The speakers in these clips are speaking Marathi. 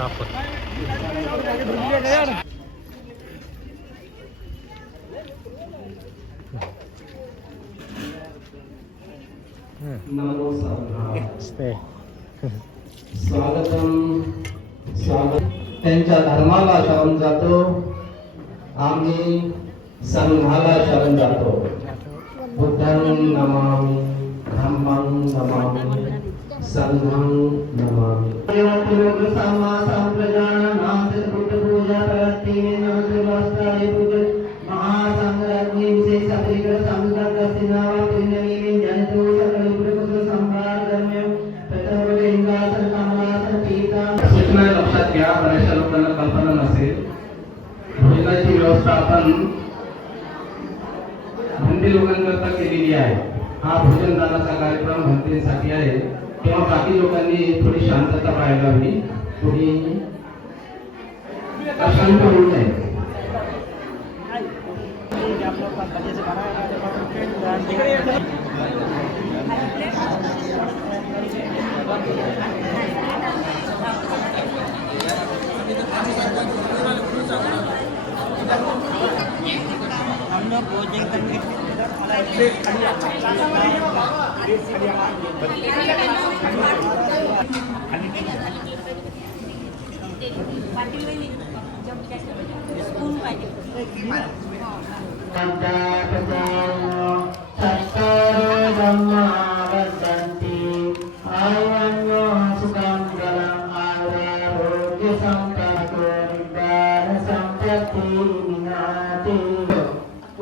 कापत. त्यांच्या धर्माला शरण जातो, आम्ही संघाला शरण जातो. बुद्धं नमामि, धम्मं नमामि, संघं नमामि. सममा संप्रजानानां बुद्ध पूजा करते नमस्ते बुद्ध महासंग्रामी विशेष अतिरिक्त संगत दस्तिनावा पुण्यमी जंतु सकल प्रकुल संभारम्य प्रतवले इंगासन कमलासन पीता. सूचना लक्षात घ्या. बऱ्याचशा लोकांना कल्पना नसेल. भोजनाची व्यवस्था आपण भंते लोकांकरता केलेली आहे. हा भोजन दानाचा कार्यक्रम भंतेसाठी आहे, तेव्हा बाकी लोकांनी थोडी शांतता पाहायला हवी, थोडी अशांत होऊ नये.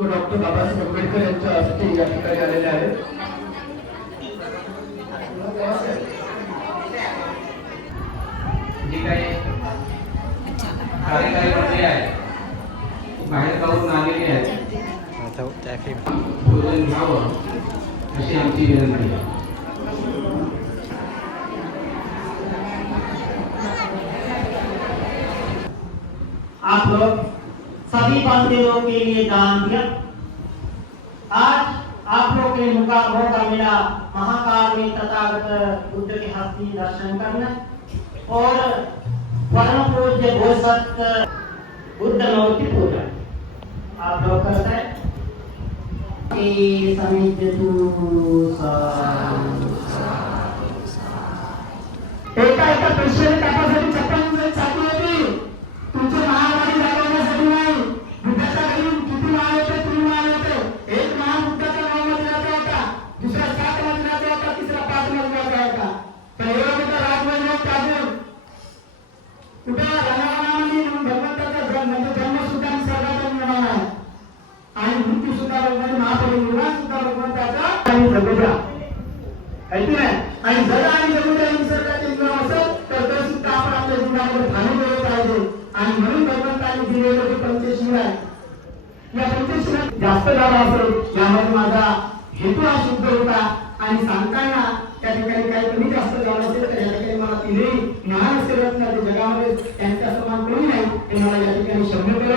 डॉक्टर बाबासाहेब आंबेडकर यांच्या हस्ते या ठिकाणी आलेले आहेत. जी काही कार्यकारी मंडळी आहे, बाहेर गावून आलेली आहे, भोजन घ्यावं अशी आमची विनंती आहे. आप लोग सभी बंदियों के लिए दान दिया. आज आप लोग के मौका मिला महाकाल में तथागत बुद्ध के हस्ती दर्शन करना और परम पूज्य बोधसत्व बुद्ध मूर्ति पूजा आप लोग करते हैं. एका पेशंट तपासाठी छप्पन चालू होती. तुमची महामारी जागवण्यासाठी नाही. बुद्धाच्या घरी किती माल होते, तुम्ही माल होते. एक महान बुद्धाच्या नावामध्ये राहता होता, दुसरा 7 मध्ये राहता होता, तिसरा 5 मध्ये राहता होता. तर एवढा मोठा राजवैभव त्यागून कुठे रणावणामध्ये भगवंताचा म्हणजे जन्म सुद्धा निसर्गाचा नियम आहे आणि मृत्यू सुद्धा भगवंत महापरिनिर्वाण सुद्धा भगवंताचा आणि जगूद्या ऐकू नाही. आणि जर आणि जगूद्या निसर्गाचे नियम असेल तर ते सुद्धा आपण आपल्या जीवनामध्ये ठाणे गेले पाहिजे. आणि म्हणून भगवंतांनी दिलेलं जे पंचशील आहे, या पंचशीलात जास्त झाला असेल यामध्ये माझा हेतू हा शुद्ध होता. आणि सांगताना त्या ठिकाणी काही कमी जास्त झालं असेल तर या ठिकाणी मला तिन्ही महान सेवक जगामध्ये त्यांच्या समान कोणी नाही हे मला या ठिकाणी शंभर